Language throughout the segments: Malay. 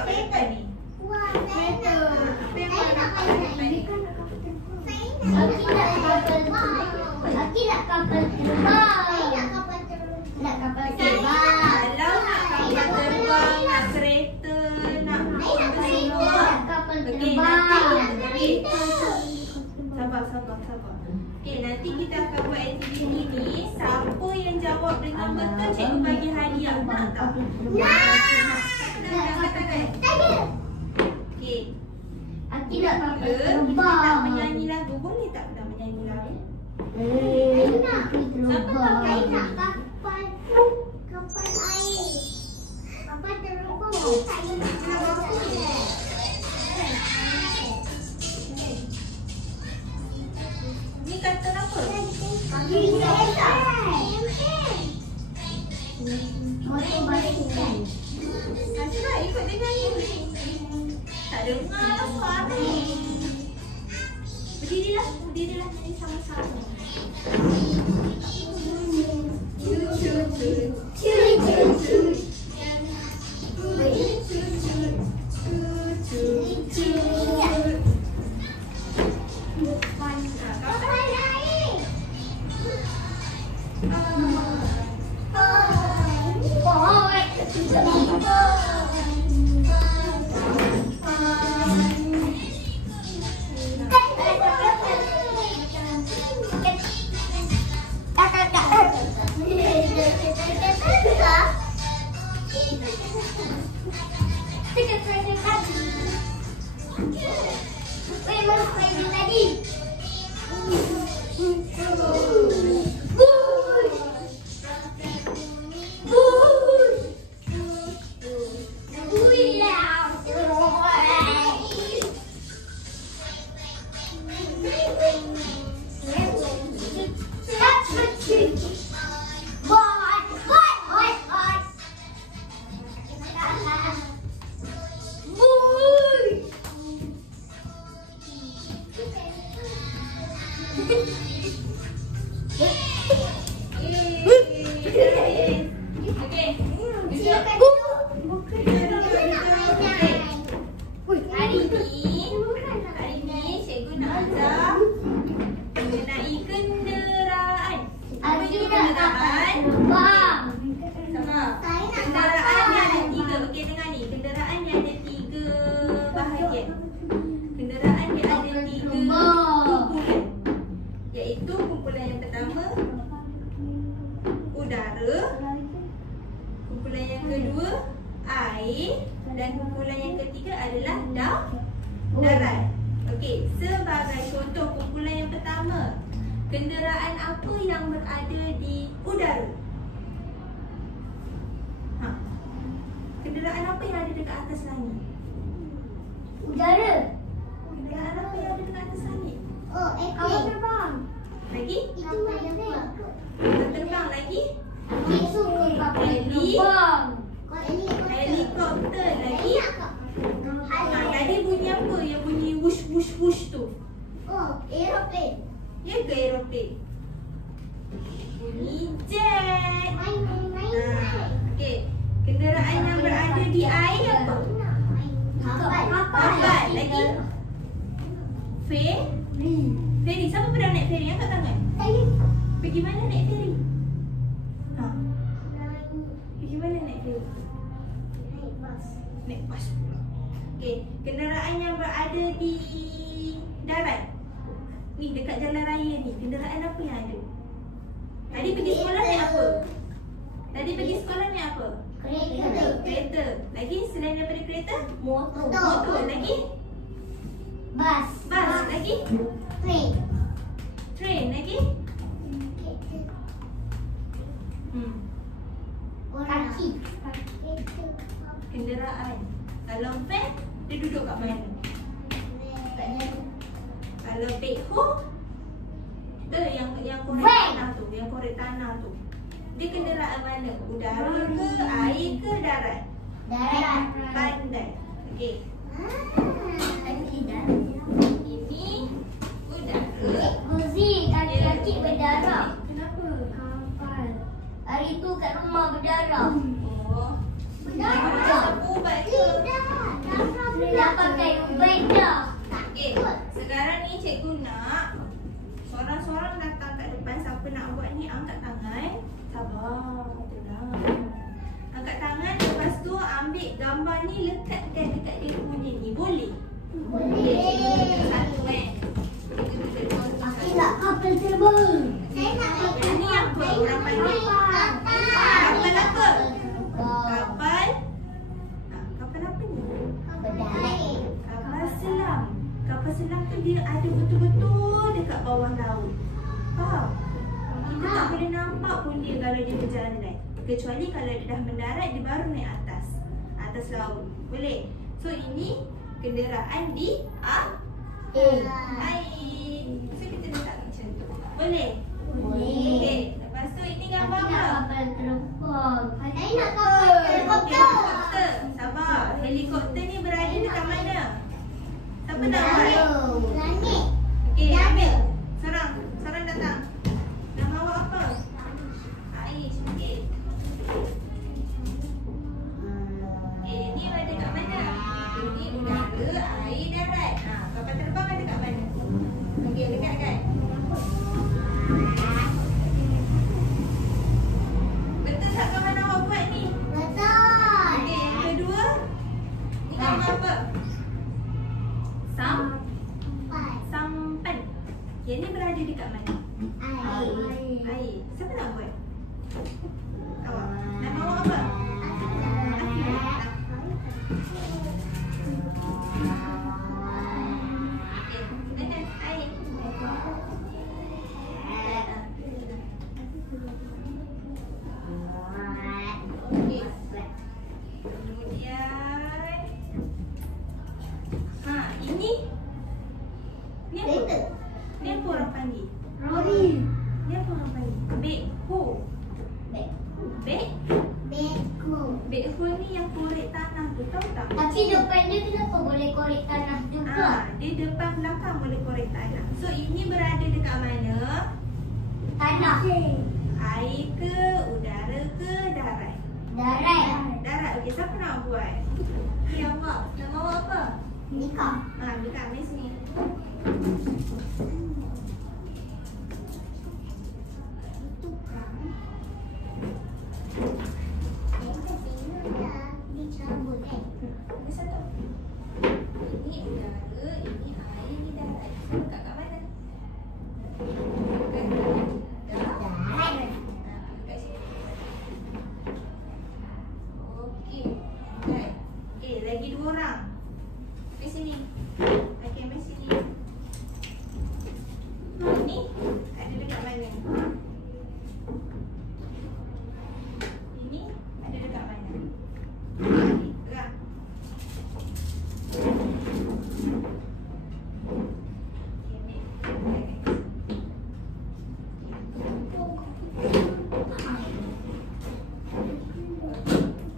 jawab depan ni. Kereta. Saya nak kapal depan ni. Aki nak kapal terbang. Nak kapal terbang. Kalau nak kapal terbang, nak kereta, nak Kapal okey, terbang. nanti sabar. Okey, nanti kita akan buat aktiviti ni. Siapa yang jawab dengan betul, cikgu bagi hadiah. Nak tak? Angkat tangan. Okey. Aki nak kapal Kita tak terbang. menyanyi lagu. Boleh tak kita menyanyi lagu? Siapa tahu Saya nak kapal air. Kapal terbang. Saya nak kapal. Ni kata apa? Motor basikal. Nasrah ikut dia nyanyi. Tak dengar lah suara. Berdirilah nyanyi sama-sama. Hari ni cikgu nak ajar mengenai kenderaan. Apa itu kenderaan? Sama. Kenderaan yang ada 3. Okey, dengar ni. Kenderaan yang ada 3 bahagian. Kenderaan yang ada 3 kumpulan. Iaitu kumpulan yang pertama udara, kumpulan yang kedua air dan kumpulan yang ketiga adalah darat. Okey, sebagai contoh kumpulan yang pertama, kenderaan apa yang berada di udara? Kenderaan apa yang ada dekat atas langit? Udara. Kenderaan apa yang ada dekat atas langit? Oh, kapal terbang. Lagi? Itu terbang. Kapal terbang lagi? Itu kapal terbang. Helikopter lagi? Tadi bunyi apa yang bunyi wush wush wush tu? Oh, aeroplane. Ya ke aeroplane? Bunyi jet. Okey. Kenderaan yang berada di air apa? Kapal. Lagi? Ferry. Siapa pernah naik ferry? Angkat tangan. Pergi mana naik ferry? Pergi mana naik ferry? Naik bas pula. Okey, kenderaan yang berada di darat. Ni dekat jalan raya ni, kenderaan apa yang ada? Tadi pergi sekolah naik apa? Tadi pergi sekolah naik apa? Kereta. Lagi selain daripada kereta? Motor. Lagi? Bas. Lagi? Train. Lagi? Kaki. Kenderaan. Kalau van, dia duduk kat mana? Kalau backhoe, yang korek tanah tu, dia kenderaan mana? Udara ke, air ke, darat? Darat. Pandai. Okey. Ini udara. Guzi, kaki-kaki berdarah. Kenapa? Kapal. Hari tu kat rumah berdarah. Oh. Berdarah. Ubat ke? Tidak. Dah pakai ubin dah. Okey, sekarang ni cikgu nak seorang-seorang datang kat depan. Siapa nak buat ni, angkat tangan. Sabar, tenang. Angkat tangan, lepas tu ambil gambar ni, lekatkan dekat dia punya ni. Boleh? Boleh. Satu kan? Aku nak kapal terbang. Saya nak Ini apa? Orang panggil kapal apa? Kapal? Kapal apa ni? Kapal selam. Kapal selam tu dia ada betul-betul dekat bawah laut. Faham? Kita tak boleh nampak pun dia kalau dia berjalan. Kecuali kalau dia dah mendarat, dia baru naik atas laut. Boleh? So ini kenderaan di air. So kita letak macam tu. Boleh? Okey. Lepas tu ini gambar apa? Kapal terbang. Saya nak Helikopter. Sabar. Helikopter ni berada dekat mana? Siapa nak buat? Langit. Okey, ambil. Seorang datang. Nama awak apa? Aish. Okey. Okey, ni berada kat mana? Ini udara, air, darat. Kapal terbang ada kat mana? Okey, dekat kan? Betul tak kawan awak buat ni? Betul. Okey, yang kedua. Ni gambar apa? Sampan. Yang ni berada dekat mana? Air. Siapa nak buat? Awak. Nama awak apa? Okey, mana air? Okey. Kemudian ini apa? Ni apa orang panggil? Lori. Ni apa orang panggil? Backhoe. Backhoe ni yang korek tanah tu, tahu tak? Tapi depan dia kenapa boleh korek tanah juga? Dia depan belakang boleh korek tanah. So ini berada dekat mana? Tanah. Air ke, udara ke, darat? Darat. Darat. Okey, siapa nak buat? Okey, awak. Nama awak apa? Nika. Dekat ambil sini. Ini satu. Ini udara, ini air, ini darat. Dekat kat mana? Dekat darat. Dekat sini. Okey. Right. Okey, lagi 2 orang. Ke sini. Okey, ambil sini. Ini ada dekat mana? Ini ada dekat mana? Gerak.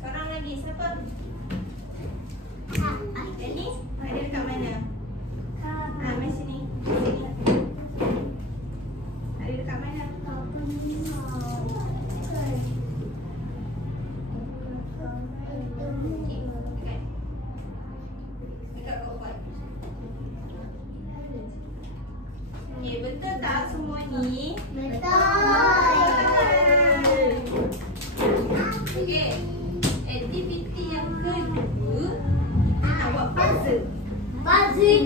Seorang lagi, siapa? Dennis, ada dekat mana? Ambil sini. Sini. Ada dekat mana? Dekat bawah. Okey, betul tak semua ni? Okey. Aktiviti yang kedua, kita nak buat puzzle. Okey,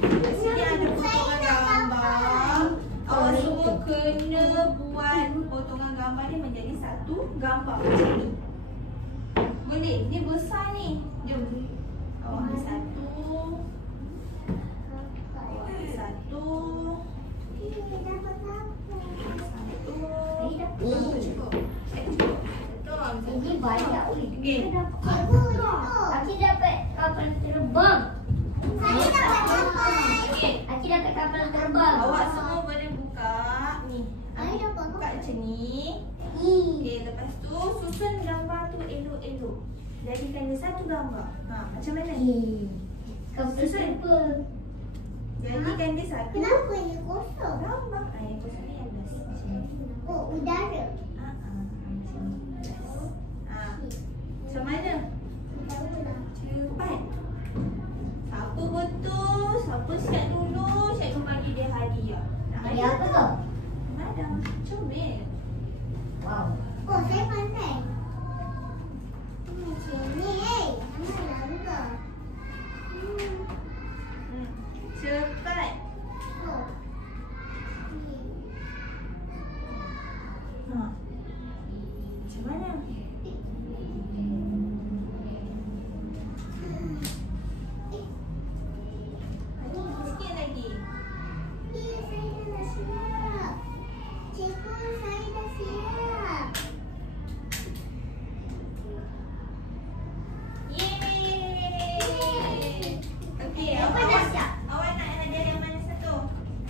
kat sini ada potongan gambar. Awak semua kena buat potongan gambar ni menjadi satu gambar macam ni. Boleh? Ni besar ni. Jom. Awak ambil satu. Awak ambil satu. Cukup. Cukup. Betul. Ini banyak. Okey. Aki dapat kapal terbang. Okey. Aki dapat kapal terbang. Awak semua boleh buka ni. Buka macam ni. Okey, lepas tu susun gambar tu elok-elok. Jadikan dia satu gambar. Macam mana? Kapal terbang. Jadikan dia satu Kenapa dia kosong? gambar. Yang kosong ni yang best. Macam ni. Oh, udara. Macam ni. Macam mana? Ha. Macam mana? Sikit lagi. Ya, saya dah siap. Cikgu, saya dah siap. Yeay. Okey, Saya pun dah siap. Awak nak hadiah yang mana satu?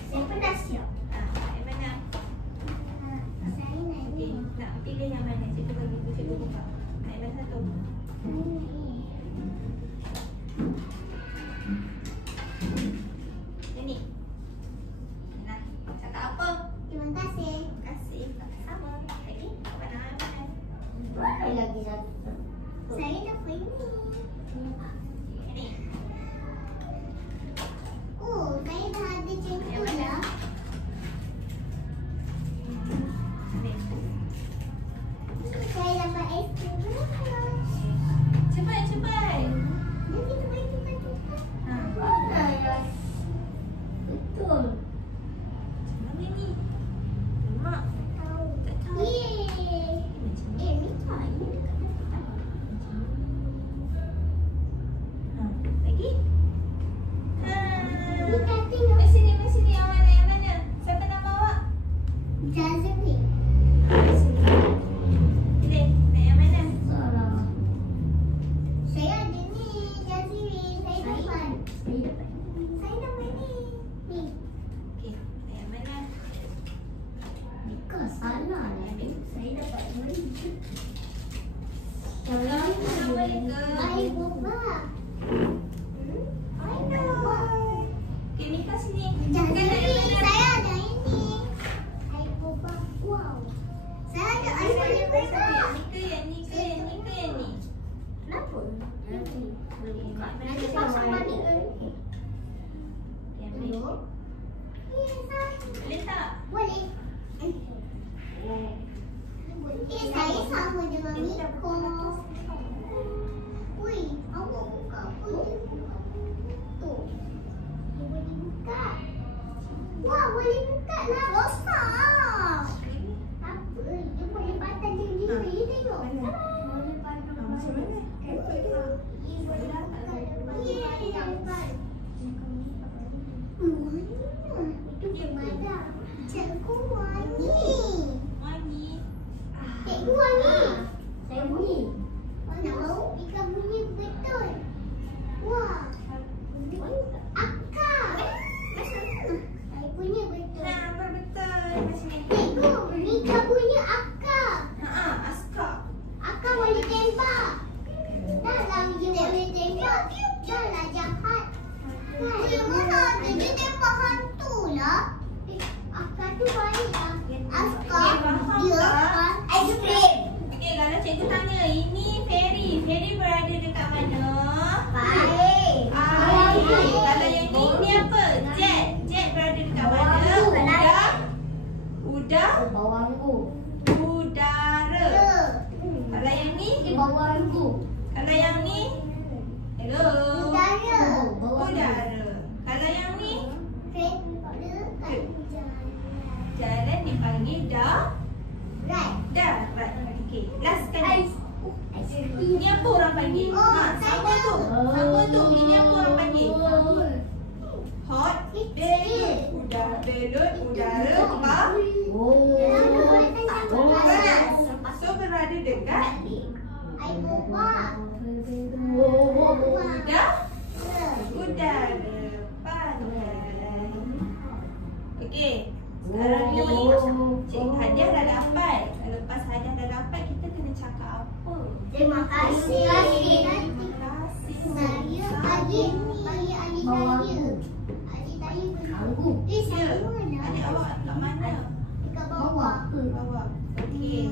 Saya pun dah siap. Yang mana? Saya nak Okey, ini. nak pilih yang mana? Cikgu bagi cikgu buka. Nak yang mana satu? Saya nak ini. Yang ni. Nak cakap apa? Terima kasih. Terima kasih. Sama. Lagi? Awak nak yang mana? Boleh lagi satu. Saya dapat ini. Yang ni. Oh, saya dah ada cikgu Yang mana? dah. Ni. Saya dapat aiskrim. Cepat, cepat. Nanti kita main tukar-tukar. Ha. Betul. Macam mana ni? Mak. Tahu. Tak tahu. Yeay. Macam ni. Ni tak. Ini dekat. Ha. Lagi? Ha. Ni cutting. Mat sini. Awak nak yang mana? Siapa nama awak? Jazmi. Mat sini. Pilih. Nak yang mana? Saya ada ni, Jazmi. Saya dapat. Saya dapat ni. Ni. Okey. Nak yang mana? Kau salah lah. Saya dapat ni. Kalau tak boleh ke? Baik, Boba. I know. Okey, Mika sini. Jazmi, Bukan nak yang mana? saya ada ini. Baik, Boba. Wow. Saya ada aiskrim Boba. Yang ni ke? Yang ni? Kenapa? Nanti Nanti pasang balik. Yang ni. Boleh tak? Boleh. Saya sama dengan Miko. Ui, awak buka apa ni? Tu. Dia boleh buka. Wah, boleh buka lah. Rosak. Apa? Dia boleh patah diri. You tengok. Mana? Boleh patah. Macam mana? Itu gimana? Cikgu wangi. Wangi. Cikgu wangi. Saya bunyi. Mana mau? Ika bunyi betul. Wah. Akak. Saya bunyi betul. Nah, betul. Macam ni. Cikgu, Nika bunyi akak. Askar. Akak boleh tembak. Dah lah dia boleh tembak. Dah lah jahat. Dia mana ada dia tembak hantu lah. Akak tu baik lah. Akak dia aiskrim. Okey, kalau cikgu tanya, ini Ferry. Ferry berada dekat mana? Baik. Kalau yang ni apa? Jet. Jet berada dekat mana? Udara. Bawangku. Udara. Kalau yang ni? Di bawangku. Kalau yang ni? Hello. Udara. Udara. Kalau yang ni? Jalan dipanggil Right. darat. Okey, last sekali. Aiskrim. Ini apa orang panggil? Sama tu. Sama tu. Ini apa orang panggil? Hot balloon. Udara balloon. Udara panas. So berada dekat Air boba. udara panas. Okey. Sekarang ni hadiah dah dapat. Kalau lepas hadiah dah dapat, kita kena cakap apa? Terima kasih. Terima kasih. Saya bagi adik saya. Adik saya beri. Ya. Saya mana? Adik awak kat mana? Dekat bawah. Bawah. Okey.